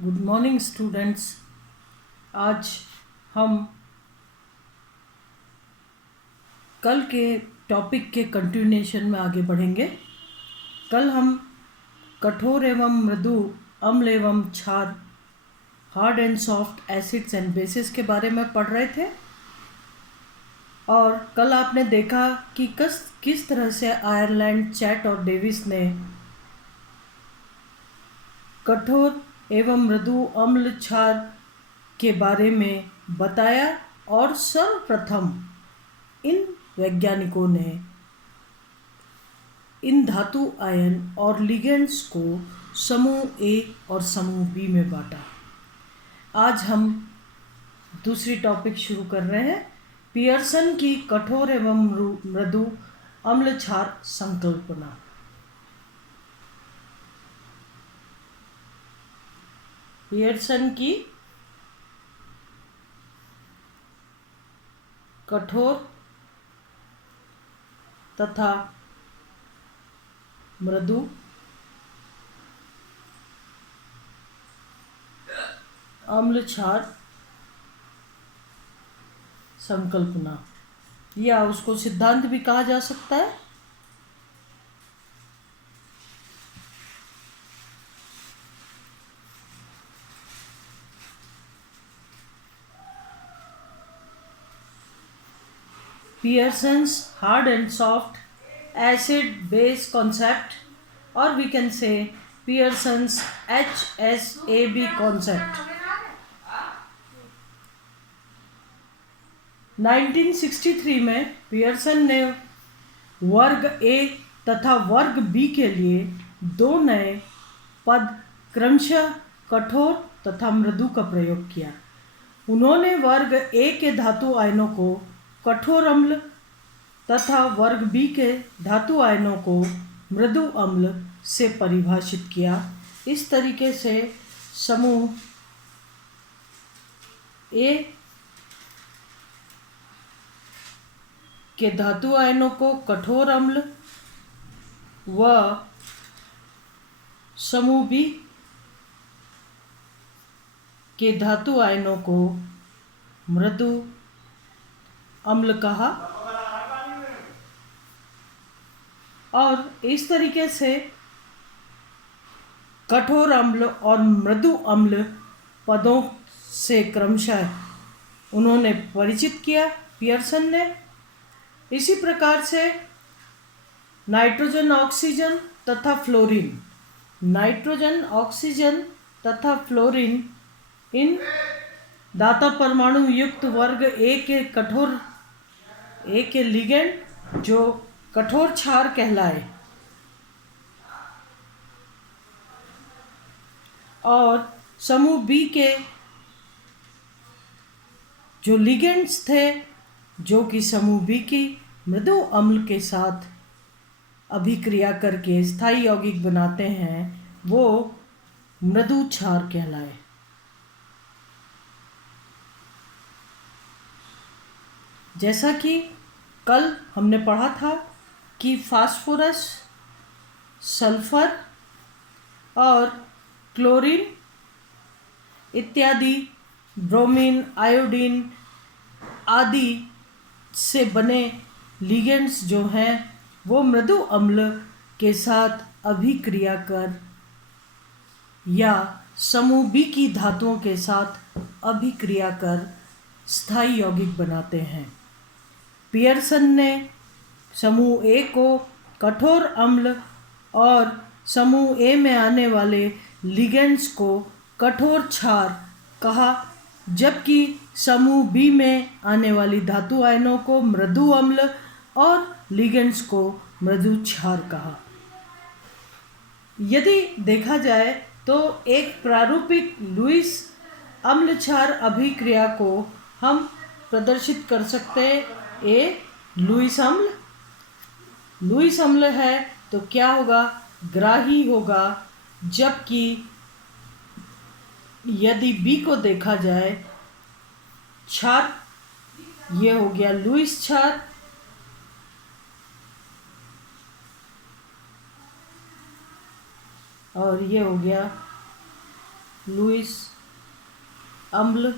Good morning students. आज हम कल के टॉपिक के कंटिन्यूएशन में आगे बढ़ेंगे। कल हम कठोर एवं मृदु, अम्ल एवं क्षार, hard and soft acids and bases के बारे में पढ़ रहे थे और कल आपने देखा कि किस तरह से आयरलैंड, चैट और डेविस ने कठोर एवं मृदु, अम्ल, क्षार के बारे में बताया और सर्वप्रथम इन वैज्ञानिकों ने इन धातु आयन और लिगेंड्स को समूह ए और समूह बी में बांटा। आज हम दूसरी टॉपिक शुरू कर रहे हैं, पियर्सन की कठोर एवं मृदु अम्ल क्षार संकल्पना। पियर्सन की कठोर तथा मृदु अम्ल क्षार संकल्पना, या उसको सिद्धांत भी कहा जा सकता है। Pearson's hard and soft acid base concept, or we can say Pearson's HSAB concept। 1963 में पियर्सन ने वर्ग ए तथा वर्ग बी के लिए दो नए पद क्रमशः कठोर तथा मृदु का प्रयोग किया। उन्होंने वर्ग ए के धातु आयनों को कठोर अम्ल तथा वर्ग बी के धातु आयनों को मृदु अम्ल से परिभाषित किया। इस तरीके से समूह ए के धातु आयनों को कठोर अम्ल व समूह बी के धातु आयनों को मृदु अम्ल कहा, और इस तरीके से कठोर अम्ल और मृदु अम्ल पदों से क्रमशः उन्होंने परिचित किया पियर्सन ने। इसी प्रकार से नाइट्रोजन, ऑक्सीजन तथा फ्लोरीन, नाइट्रोजन, ऑक्सीजन तथा फ्लोरीन इन दाता परमाणु युक्त वर्ग ए के कठोर ए के लिगेंड जो कठोर क्षार कहलाए, और समूह बी के जो लिगेंड्स थे जो कि समूह बी की मृदु अम्ल के साथ अभिक्रिया करके स्थायी यौगिक बनाते हैं, वो मृदु क्षार कहलाए। जैसा कि कल हमने पढ़ा था कि फास्फोरस, सल्फर और क्लोरीन इत्यादि, ब्रोमीन, आयोडीन आदि से बने लिगेंड्स जो हैं वो मृदु अम्ल के साथ अभिक्रिया कर या समूह बी की धातुओं के साथ अभिक्रिया कर स्थायी यौगिक बनाते हैं। पियर्सन ने समूह ए को कठोर अम्ल और समूह ए में आने वाले लिगेंड्स को कठोर क्षार कहा, जबकि समूह बी में आने वाली धातु आयनों को मृदु अम्ल और लिगेंड्स को मृदु क्षार कहा। यदि देखा जाए तो एक प्रारूपिक लुईस अम्ल क्षार अभिक्रिया को हम प्रदर्शित कर सकते हैं। लुईस अम्ल है तो क्या होगा, ग्राही होगा, जबकि यदि बी को देखा जाए क्षार, ये हो गया लुईस क्षार, और ये हो गया लुईस अम्ल।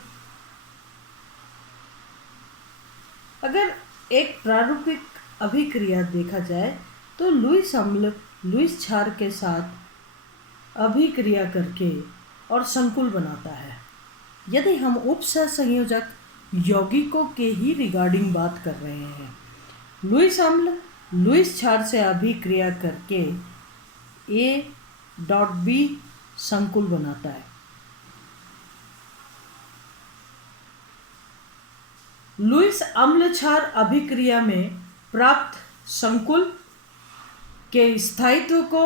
अगर एक प्रारूपिक अभिक्रिया देखा जाए तो लुईस अम्ल लुईस क्षार के साथ अभिक्रिया करके और संकुल बनाता है। यदि हम उपसहसंयोजक यौगिकों के ही रिगार्डिंग बात कर रहे हैं, लुईस अम्ल लुईस क्षार से अभिक्रिया करके A.B संकुल बनाता है। लुईस अम्ल क्षार अभिक्रिया में प्राप्त संकुल के स्थायित्व को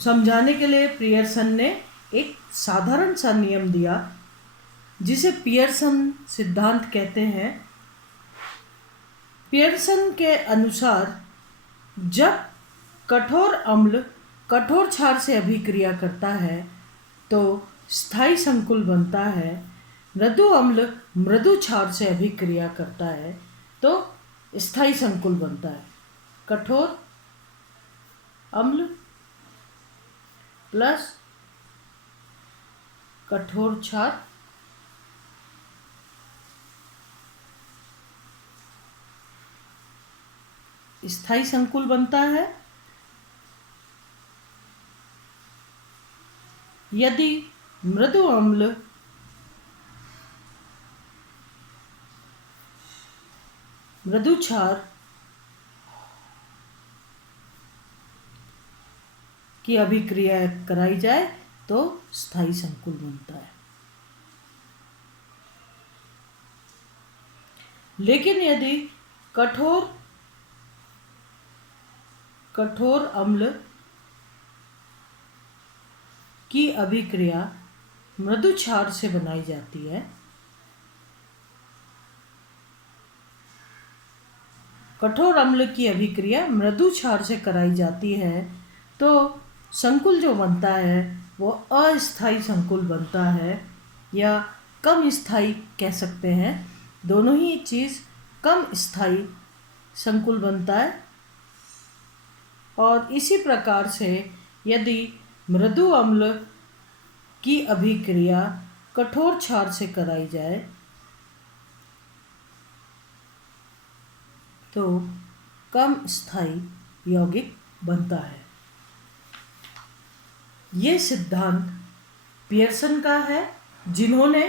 समझाने के लिए पियर्सन ने एक साधारण सा नियम दिया जिसे पियर्सन सिद्धांत कहते हैं। पियर्सन के अनुसार जब कठोर अम्ल कठोर क्षार से अभिक्रिया करता है तो स्थायी संकुल बनता है, मृदु अम्ल मृदु क्षार से अभिक्रिया करता है तो स्थायी संकुल बनता है। कठोर अम्ल प्लस कठोर क्षार स्थायी संकुल बनता है। यदि मृदु अम्ल मृदु क्षार की अभिक्रिया कराई जाए तो स्थायी संकुल बनता है। लेकिन यदि कठोर अम्ल की अभिक्रिया मृदु क्षार से बनाई जाती है, कठोर अम्ल की अभिक्रिया मृदु क्षार से कराई जाती है तो संकुल जो बनता है वो अस्थायी संकुल बनता है या कम स्थायी कह सकते हैं। दोनों ही चीज़ कम स्थायी संकुल बनता है। और इसी प्रकार से यदि मृदु अम्ल की अभिक्रिया कठोर क्षार से कराई जाए तो कम स्थायी यौगिक बनता है। ये सिद्धांत पियर्सन का है, जिन्होंने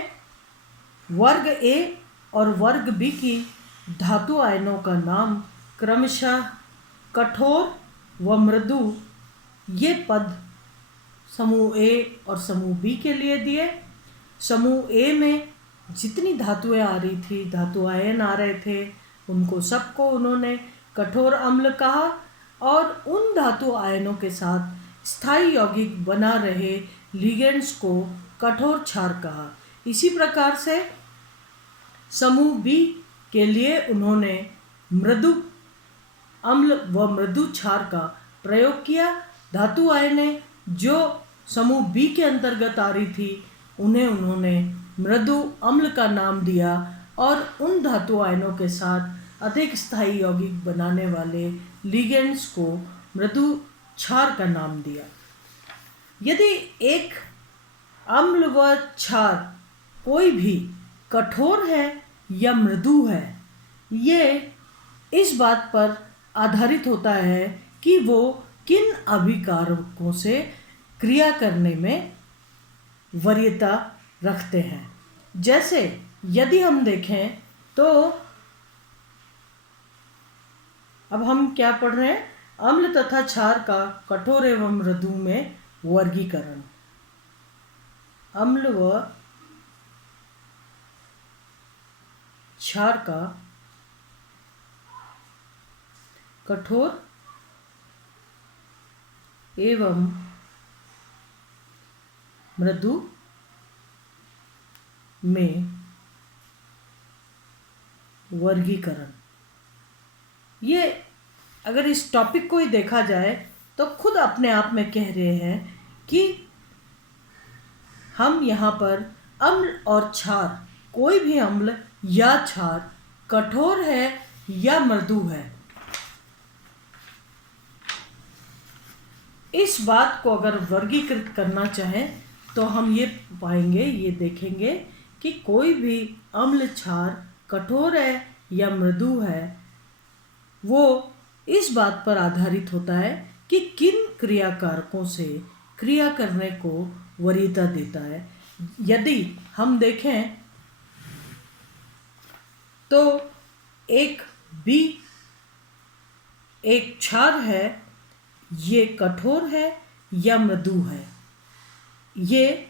वर्ग ए और वर्ग बी की धातु आयनों का नाम क्रमशः कठोर व मृदु ये पद समूह ए और समूह बी के लिए दिए। समूह ए में जितनी धातुएं आ रही थी, धातु आयन आ रहे थे, उनको सबको उन्होंने कठोर अम्ल कहा और उन धातु आयनों के साथ स्थायी यौगिक बना रहे लिगेंड्स को कठोर क्षार कहा। इसी प्रकार से समूह बी के लिए उन्होंने मृदु अम्ल व मृदु क्षार का प्रयोग किया। धातु आयनें जो समूह बी के अंतर्गत आ रही थी उन्हें उन्होंने मृदु अम्ल का नाम दिया और उन धातु आयनों के साथ अधिक स्थायी यौगिक बनाने वाले लिगेंड्स को मृदु क्षार का नाम दिया। यदि एक अम्ल व क्षार कोई भी कठोर है या मृदु है, ये इस बात पर आधारित होता है कि वो किन अभिकारकों से क्रिया करने में वरीयता रखते हैं। जैसे यदि हम देखें तो अब हम क्या पढ़ रहे हैं, अम्ल तथा क्षार का कठोर एवं मृदु में वर्गीकरण। अम्ल व क्षार का कठोर एवं मृदु में वर्गीकरण। ये अगर इस टॉपिक को ही देखा जाए तो खुद अपने आप में कह रहे हैं कि हम यहाँ पर अम्ल और क्षार, कोई भी अम्ल या क्षार कठोर है या मृदु है, इस बात को अगर वर्गीकृत करना चाहें तो हम ये पाएंगे, ये देखेंगे कि कोई भी अम्ल क्षार कठोर है या मृदु है, वो इस बात पर आधारित होता है कि किन क्रियाकारकों से क्रिया करने को वरीयता देता है। यदि हम देखें तो एक बी एक क्षार है, ये कठोर है या मृदु है, ये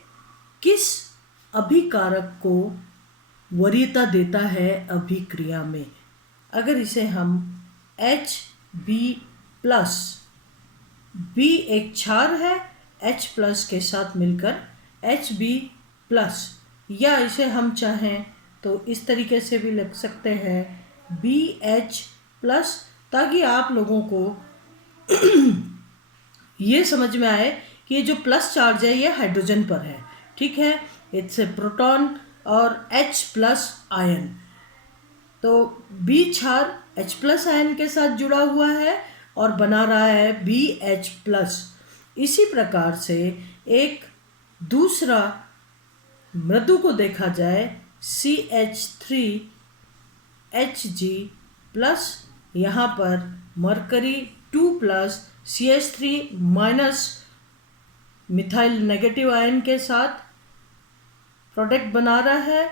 किस अभिकारक को वरीयता देता है अभिक्रिया में। अगर इसे हम Hb प्लस, B एक क्षार है, H प्लस के साथ मिलकर Hb प्लस, या इसे हम चाहें तो इस तरीके से भी लिख सकते हैं BH प्लस, ताकि आप लोगों को ये समझ में आए कि ये जो प्लस चार्ज है ये हाइड्रोजन पर है, ठीक है, इट्स ए प्रोटॉन और H प्लस आयन। तो B क्षार H प्लस आयन के साथ जुड़ा हुआ है और बना रहा है BH प्लस। इसी प्रकार से एक दूसरा मृदु को देखा जाए CH3Hg प्लस, यहाँ पर mercury 2 plus CH3 minus methyl negative ion के साथ प्रोडक्ट बना रहा है,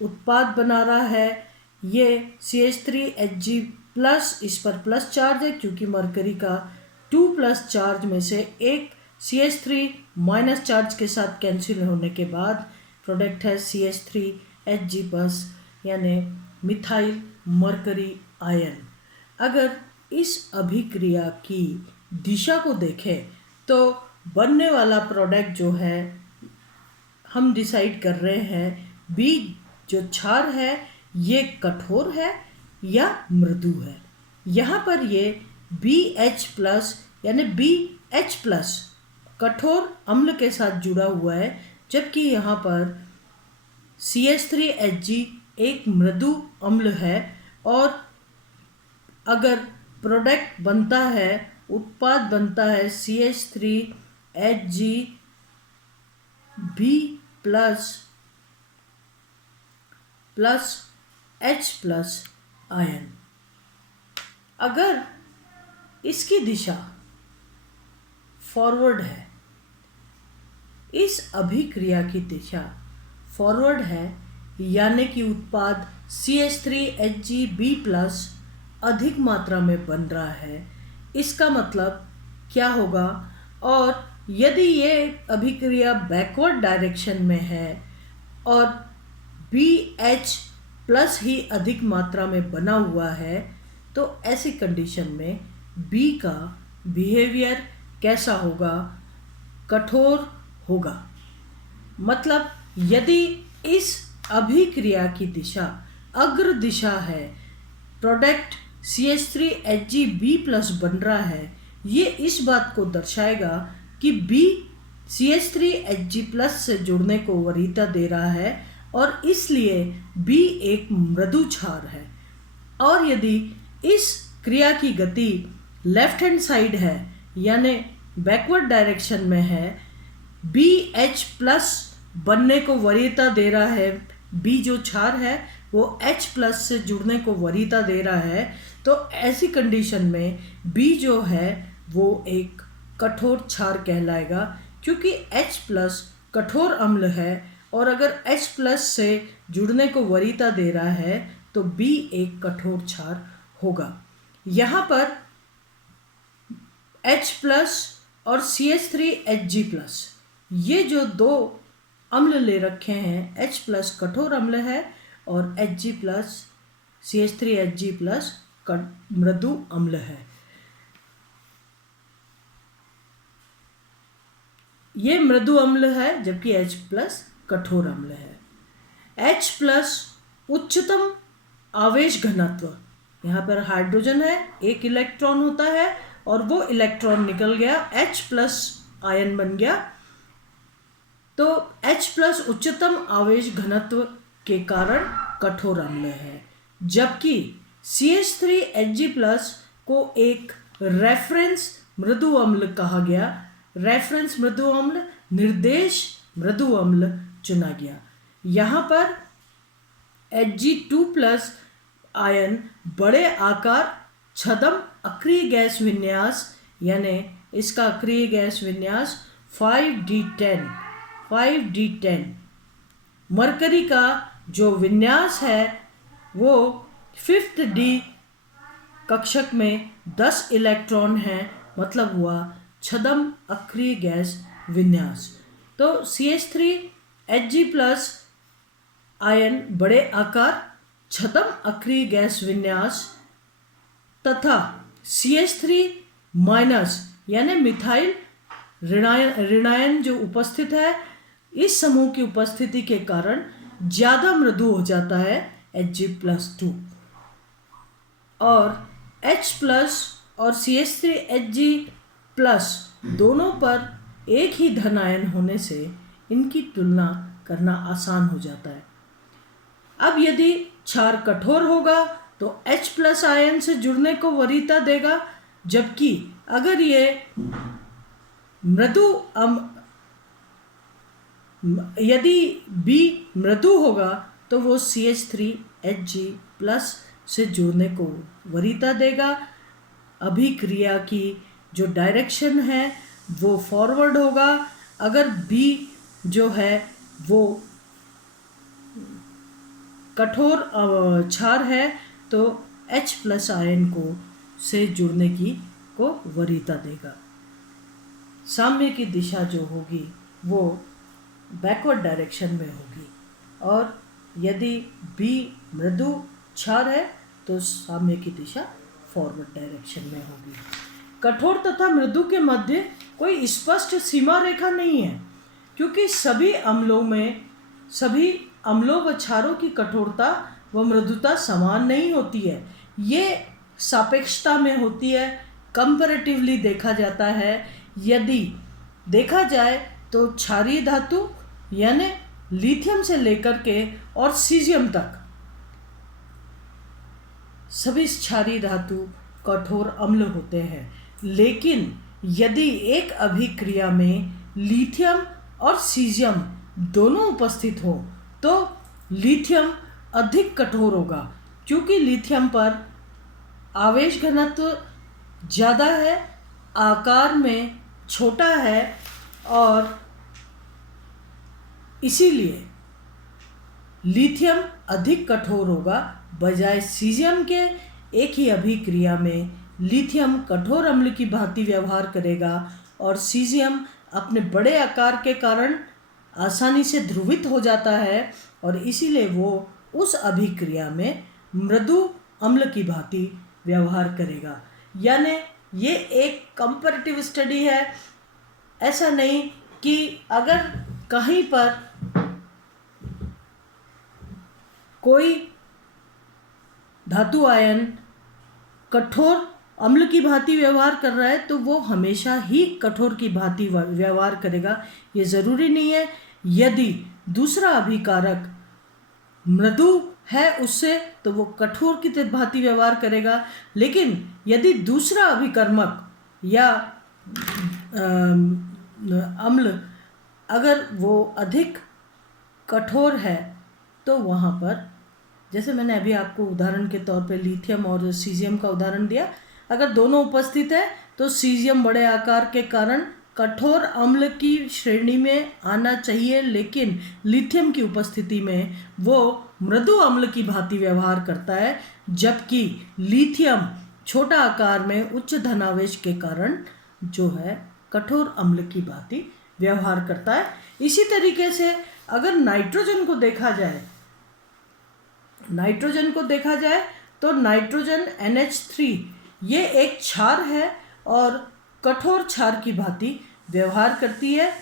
उत्पाद बना रहा है। ये CH3Hg प्लस, इस पर प्लस चार्ज है क्योंकि मरकरी का 2 प्लस चार्ज में से एक CH3 माइनस चार्ज के साथ कैंसिल होने के बाद प्रोडक्ट है CH3Hg प्लस, यानी मिथाइल मरकरी आयन। अगर इस अभिक्रिया की दिशा को देखें तो बनने वाला प्रोडक्ट जो है हम डिसाइड कर रहे हैं बी जो क्षार है ये कठोर है या मृदु है। यहाँ पर ये BH प्लस यानी BH प्लस कठोर अम्ल के साथ जुड़ा हुआ है, जबकि यहाँ पर CH3Hg एक मृदु अम्ल है। और अगर प्रोडक्ट बनता है, उत्पाद बनता है CH3Hg B plus plus H plus ion. अगर इसकी दिशा फॉरवर्ड है, इस अभिक्रिया की दिशा फॉरवर्ड है, यानी कि उत्पाद CH3HgB प्लस अधिक मात्रा में बन रहा है, इसका मतलब क्या होगा। और यदि ये अभिक्रिया बैकवर्ड डायरेक्शन में है और BH प्लस ही अधिक मात्रा में बना हुआ है, तो ऐसी कंडीशन में B का बिहेवियर कैसा होगा, कठोर होगा। मतलब यदि इस अभिक्रिया की दिशा अग्र दिशा है, प्रोडक्ट CH3HgB प्लस बन रहा है, ये इस बात को दर्शाएगा कि B CH3Hg प्लस से जुड़ने को वरीयता दे रहा है और इसलिए B एक मृदु क्षार है। और यदि इस क्रिया की गति लेफ्ट हैंड साइड है यानी बैकवर्ड डायरेक्शन में है, BH प्लस बनने को वरीयता दे रहा है, B जो क्षार है वो H प्लस से जुड़ने को वरीयता दे रहा है, तो ऐसी कंडीशन में B जो है वो एक कठोर क्षार कहलाएगा, क्योंकि H प्लस कठोर अम्ल है और अगर H प्लस से जुड़ने को वरीयता दे रहा है तो B एक कठोर क्षार होगा। यहाँ पर H प्लस और CH3Hg प्लस ये जो दो अम्ल ले रखे हैं, H प्लस कठोर अम्ल है और Hg प्लस CH3Hg प्लस मृदु अम्ल है। ये मृदु अम्ल है जबकि H प्लस कठोर अम्ल है। H प्लस उच्चतम आवेश घनत्व, यहाँ पर हाइड्रोजन है, एक इलेक्ट्रॉन होता है और वो इलेक्ट्रॉन निकल गया, H प्लस आयन बन गया, तो H प्लस उच्चतम आवेश घनत्व के कारण कठोर अम्ल है। जबकि CH3Hg प्लस को एक रेफरेंस मृदु अम्ल कहा गया। रेफरेंस मृदु अम्ल निर्देश मृदु अम्ल चुना गया। यहाँ पर Hg2+ आयन बड़े आकार छद्म अक्रिय गैस विन्यास, यानी इसका अक्रिय गैस विन्यास 5d10। मरकरी का जो विन्यास है वो 5th d कक्षक में 10 इलेक्ट्रॉन है, मतलब हुआ छद्म अक्रिय गैस विन्यास। तो CH3Hg+ आयन बड़े आकार छद्म अक्रिय गैस विन्यास तथा CH3- यानी मिथाइल ऋणायन जो उपस्थित है, इस समूह की उपस्थिति के कारण ज़्यादा मृदु हो जाता है Hg+2। और H+ और CH3Hg+ दोनों पर एक ही धन आयन होने से इनकी तुलना करना आसान हो जाता है। अब यदि क्षार कठोर होगा तो H+ आयन से जुड़ने को वरीयता देगा, जबकि अगर ये यदि B मृदु होगा तो वो CH3Hg+ से जुड़ने को वरीयता देगा। अभिक्रिया की जो डायरेक्शन है वो फॉरवर्ड होगा। अगर B जो है वो कठोर क्षार है तो H+ आयन को से जुड़ने को वरीयता देगा। साम्य की दिशा जो होगी वो बैकवर्ड डायरेक्शन में होगी, और यदि B मृदु क्षार है तो साम्य की दिशा फॉरवर्ड डायरेक्शन में होगी। कठोर तथा मृदु के मध्य कोई स्पष्ट सीमा रेखा नहीं है, क्योंकि सभी अम्लों व क्षारों की कठोरता व मृदुता समान नहीं होती है। ये सापेक्षता में होती है, कंपैरेटिवली देखा जाता है। यदि देखा जाए तो क्षारीय धातु यानी लिथियम से लेकर के और सीजियम तक सभी क्षारीय धातु कठोर अम्ल होते हैं, लेकिन यदि एक अभिक्रिया में लिथियम और सीजियम दोनों उपस्थित हो तो लिथियम अधिक कठोर होगा, क्योंकि लिथियम पर आवेश घनत्व ज़्यादा है, आकार में छोटा है, और इसीलिए लिथियम अधिक कठोर होगा। बजाय सीजियम के एक ही अभिक्रिया में लिथियम कठोर अम्ल की भांति व्यवहार करेगा और सीजियम अपने बड़े आकार के कारण आसानी से ध्रुवित हो जाता है, और इसीलिए वो उस अभिक्रिया में मृदु अम्ल की भांति व्यवहार करेगा। यानी ये एक कंपैरेटिव स्टडी है। ऐसा नहीं कि अगर कहीं पर कोई धातु आयन कठोर अम्ल की भांति व्यवहार कर रहा है तो वो हमेशा ही कठोर की भांति व्यवहार करेगा, ये ज़रूरी नहीं है। यदि दूसरा अभिकारक मृदु है उससे तो वो कठोर की भांति व्यवहार करेगा, लेकिन यदि दूसरा अभिकर्मक या अम्ल अगर वो अधिक कठोर है तो वहाँ पर, जैसे मैंने अभी आपको उदाहरण के तौर पे लिथियम और सीजियम का उदाहरण दिया, अगर दोनों उपस्थित है तो सीजियम बड़े आकार के कारण कठोर अम्ल की श्रेणी में आना चाहिए, लेकिन लिथियम की उपस्थिति में वो मृदु अम्ल की भांति व्यवहार करता है, जबकि लिथियम छोटा आकार में उच्च धनावेश के कारण जो है कठोर अम्ल की भांति व्यवहार करता है। इसी तरीके से अगर नाइट्रोजन को देखा जाए तो नाइट्रोजन NH3 ये एक क्षार है और कठोर क्षार की भांति व्यवहार करती है,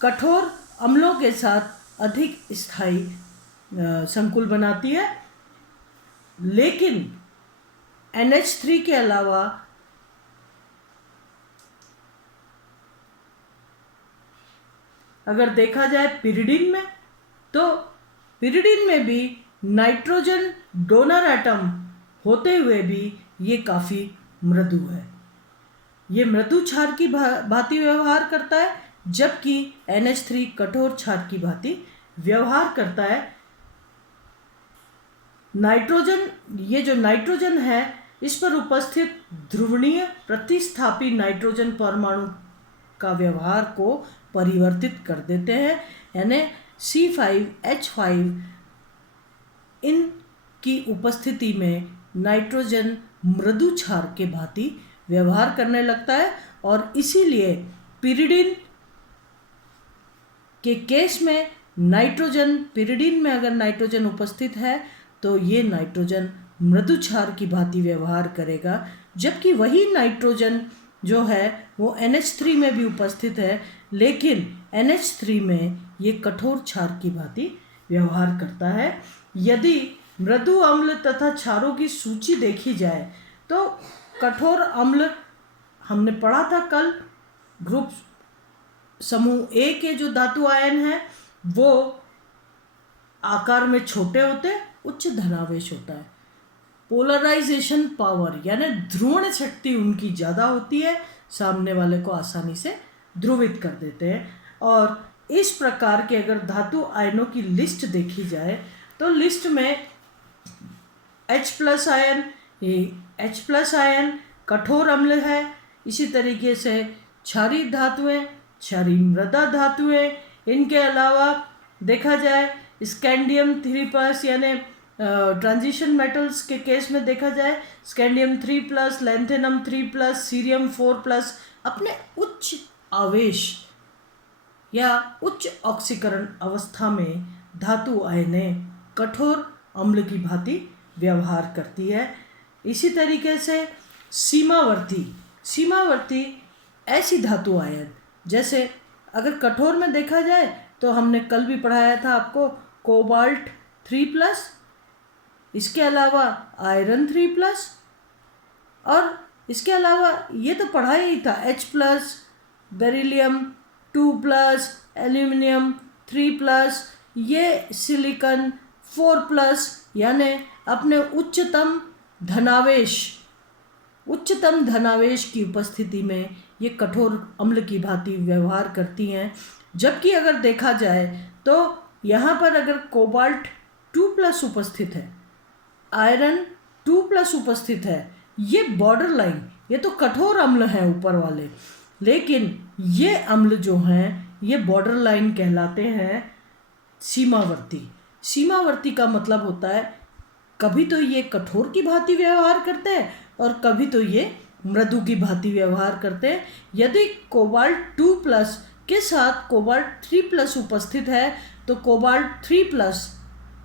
कठोर अम्लों के साथ अधिक स्थायी संकुल बनाती है। लेकिन NH3 के अलावा अगर देखा जाए पिरिडिन में, तो पिरिडिन में भी नाइट्रोजन डोनर एटम होते हुए भी ये काफ़ी मृदु है। ये मृदु क्षार की भांति व्यवहार करता है, जबकि NH3 कठोर क्षार की भांति व्यवहार करता है। नाइट्रोजन, ये जो नाइट्रोजन है, इस पर उपस्थित ध्रुवणीय प्रतिस्थापी नाइट्रोजन परमाणु का व्यवहार को परिवर्तित कर देते हैं, यानी C5H5 इन की उपस्थिति में नाइट्रोजन मृदु क्षार के भांति व्यवहार करने लगता है और इसीलिए पिरिडिन के केस में नाइट्रोजन, पिरिडिन में अगर नाइट्रोजन उपस्थित है तो ये नाइट्रोजन मृदु क्षार की भांति व्यवहार करेगा, जबकि वही नाइट्रोजन जो है वो NH3 में भी उपस्थित है, लेकिन NH3 में ये कठोर क्षार की भांति व्यवहार करता है। यदि मृदु अम्ल तथा क्षारों की सूची देखी जाए तो कठोर अम्ल हमने पढ़ा था कल, ग्रुप समूह ए के जो धातु आयन हैं वो आकार में छोटे होते, उच्च धनावेश होता है। पोलराइजेशन पावर यानी ध्रुवण शक्ति उनकी ज़्यादा होती है, सामने वाले को आसानी से ध्रुवित कर देते हैं। और इस प्रकार के अगर धातु आयनों की लिस्ट देखी जाए तो लिस्ट में H+ आयन, ये H+ आयन कठोर अम्ल है। इसी तरीके से क्षारीय धातुएं, क्षारीय मृदा धातुएं, इनके अलावा देखा जाए स्कैंडियम 3+ यानी ट्रांजिशन मेटल्स के केस में देखा जाए स्कैंडियम 3+, लैंथेनम 3+, सीरियम 4+, अपने उच्च आवेश या उच्च ऑक्सीकरण अवस्था में धातु आयनें कठोर अम्ल की भांति व्यवहार करती है। इसी तरीके से सीमावर्ती ऐसी धातु आयन, जैसे अगर कठोर में देखा जाए तो हमने कल भी पढ़ाया था आपको कोबाल्ट 3+, इसके अलावा आयरन 3+, और इसके अलावा ये तो पढ़ा ही था H+, बेरिलियम 2+, एल्यूमिनियम 3+, ये सिलिकॉन 4+, यानी अपने उच्चतम धनावेश की उपस्थिति में ये कठोर अम्ल की भांति व्यवहार करती हैं। जबकि अगर देखा जाए तो यहाँ पर अगर कोबाल्ट 2+ उपस्थित है, आयरन 2+ उपस्थित है, ये बॉर्डर लाइन, ये तो कठोर अम्ल हैं ऊपर वाले, लेकिन ये अम्ल जो हैं ये बॉर्डर लाइन कहलाते हैं सीमावर्ती का मतलब होता है कभी तो ये कठोर की भांति व्यवहार करते हैं और कभी तो ये मृदु की भांति व्यवहार करते हैं। यदि कोबाल्ट 2+ के साथ कोबाल्ट 3+ उपस्थित है तो कोबाल्ट 3+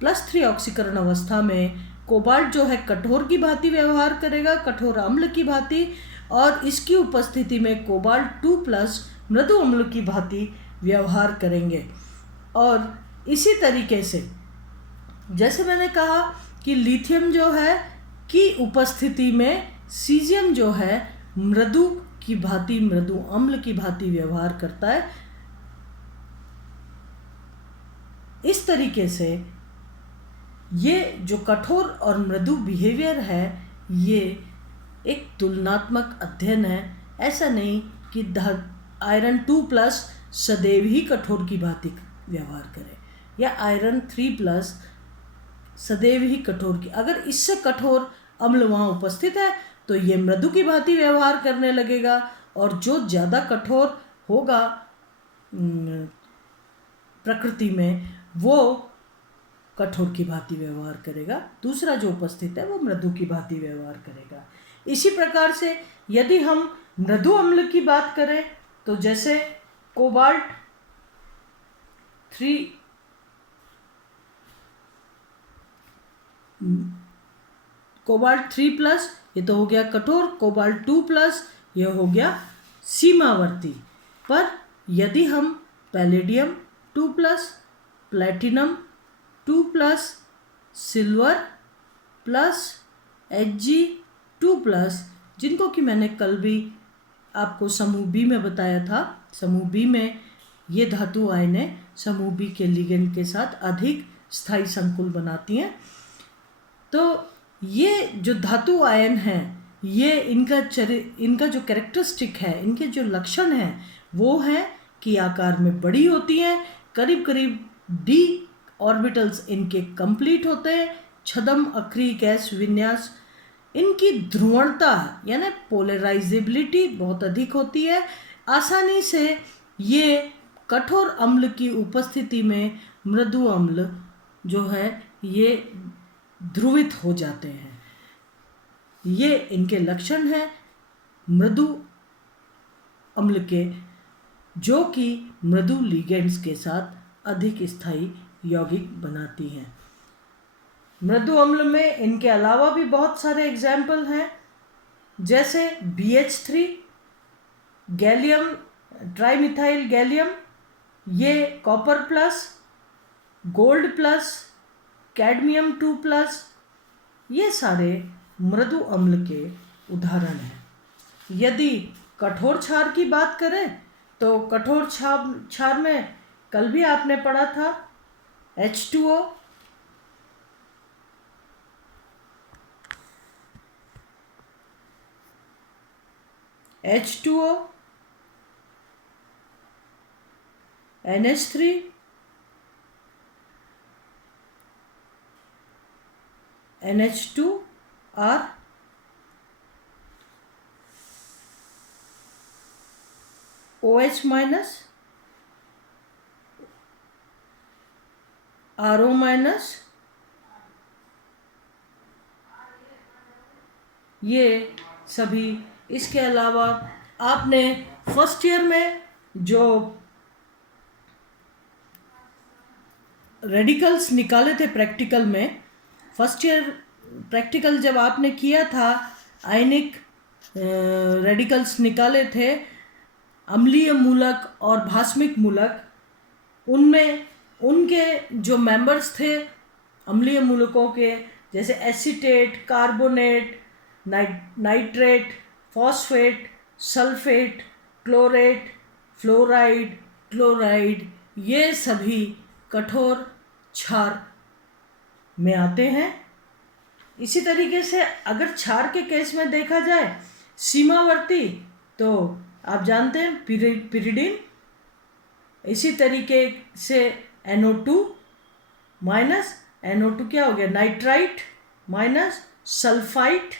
+3 ऑक्सीकरण अवस्था में कोबाल्ट जो है कठोर की भांति व्यवहार करेगा, कठोर अम्ल की भांति, और इसकी उपस्थिति में कोबाल्ट 2+ मृदु अम्ल की भांति व्यवहार करेंगे। और इसी तरीके से जैसे मैंने कहा कि लिथियम जो है की उपस्थिति में सीजियम जो है मृदु अम्ल की भांति व्यवहार करता है। इस तरीके से ये जो कठोर और मृदु बिहेवियर है ये एक तुलनात्मक अध्ययन है। ऐसा नहीं कि आयरन 2+ सदैव ही कठोर की भांति व्यवहार करे या आयरन 3+ सदैव ही कठोर की, अगर इससे कठोर अम्ल वहाँ उपस्थित है तो ये मृदु की भांति व्यवहार करने लगेगा, और जो ज़्यादा कठोर होगा प्रकृति में वो कठोर की भांति व्यवहार करेगा, दूसरा जो उपस्थित है वो मृदु की भांति व्यवहार करेगा। इसी प्रकार से यदि हम मृदु अम्ल की बात करें तो जैसे कोबाल्ट 3+ ये तो हो गया कठोर, कोबाल्ट 2+ ये हो गया सीमावर्ती। पर यदि हम palladium 2+, platinum 2+, silver plus Hg2+, जिनको कि मैंने कल भी आपको समूह बी में बताया था, समूह बी में ये धातु आयनें समूह बी के लिगेंड के साथ अधिक स्थायी संकुल बनाती हैं। तो ये जो धातु आयन हैं ये इनका जो कैरेक्टरिस्टिक है, इनके जो लक्षण हैं वो है की आकार में बड़ी होती हैं, करीब करीब d ऑर्बिटल्स इनके कंप्लीट होते हैं। छद्म अक्रिय गैस विन्यास, इनकी ध्रुवणता यानी पोलराइजेबिलिटी बहुत अधिक होती है। आसानी से ये कठोर अम्ल की उपस्थिति में मृदु अम्ल जो है ये ध्रुवित हो जाते हैं। ये इनके लक्षण हैं मृदु अम्ल के, जो कि मृदु लिगेंड्स के साथ अधिक स्थायी यौगिक बनाती हैं। मृदु अम्ल में इनके अलावा भी बहुत सारे एग्जाम्पल हैं, जैसे BH3 गैलियम ट्राइमिथाइल गैलियम, ये copper plus, gold plus, cadmium 2+, ये सारे मृदु अम्ल के उदाहरण हैं। यदि कठोर क्षार की बात करें तो कठोर क्षार में कल भी आपने पढ़ा था H2O, NH3, NH2R, OH-, RO-, ये सभी। इसके अलावा आपने फर्स्ट ईयर में जो रेडिकल्स निकाले थे प्रैक्टिकल में, फर्स्ट ईयर प्रैक्टिकल जब आपने किया था, आयनिक रेडिकल्स निकाले थे अम्लीय मूलक और भास्मिक मूलक, उनमें उनके जो मेंबर्स थे अम्लीय मूलकों के, जैसे acetate, carbonate, nitrate, phosphate, sulphate, chlorate, fluoride, chloride, ये सभी कठोर क्षार में आते हैं। इसी तरीके से अगर क्षार के केस में देखा जाए सीमावर्ती, तो आप जानते हैं पिरिडीन। इसी तरीके से NO2 माइनस, NO2 क्या हो गया, नाइट्राइट माइनस, सल्फाइट,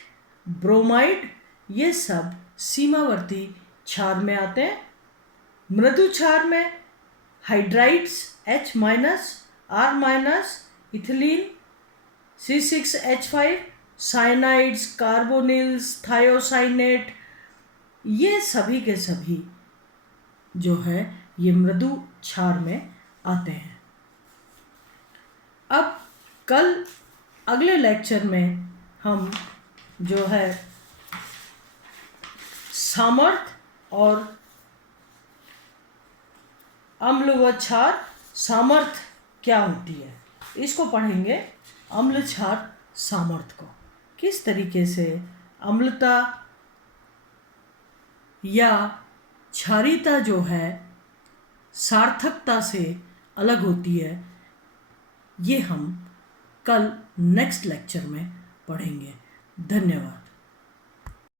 ब्रोमाइड, ये सब सीमावर्ती क्षार में आते हैं। मृदु क्षार में hydrides H-, R-, ethylene C6H5, cyanides, carbonyls, thiocyanate, ये सभी के सभी जो है ये मृदु क्षार में आते हैं। अब कल अगले लेक्चर में हम जो है सामर्थ्य और अम्ल व क्षार सामर्थ्य क्या होती है, इसको पढ़ेंगे। अम्ल क्षार सामर्थ्य को किस तरीके से अम्लता या क्षारीयता जो है सार्थकता से अलग होती है, ये हम कल नेक्स्ट लेक्चर में पढ़ेंगे। धन्यवाद।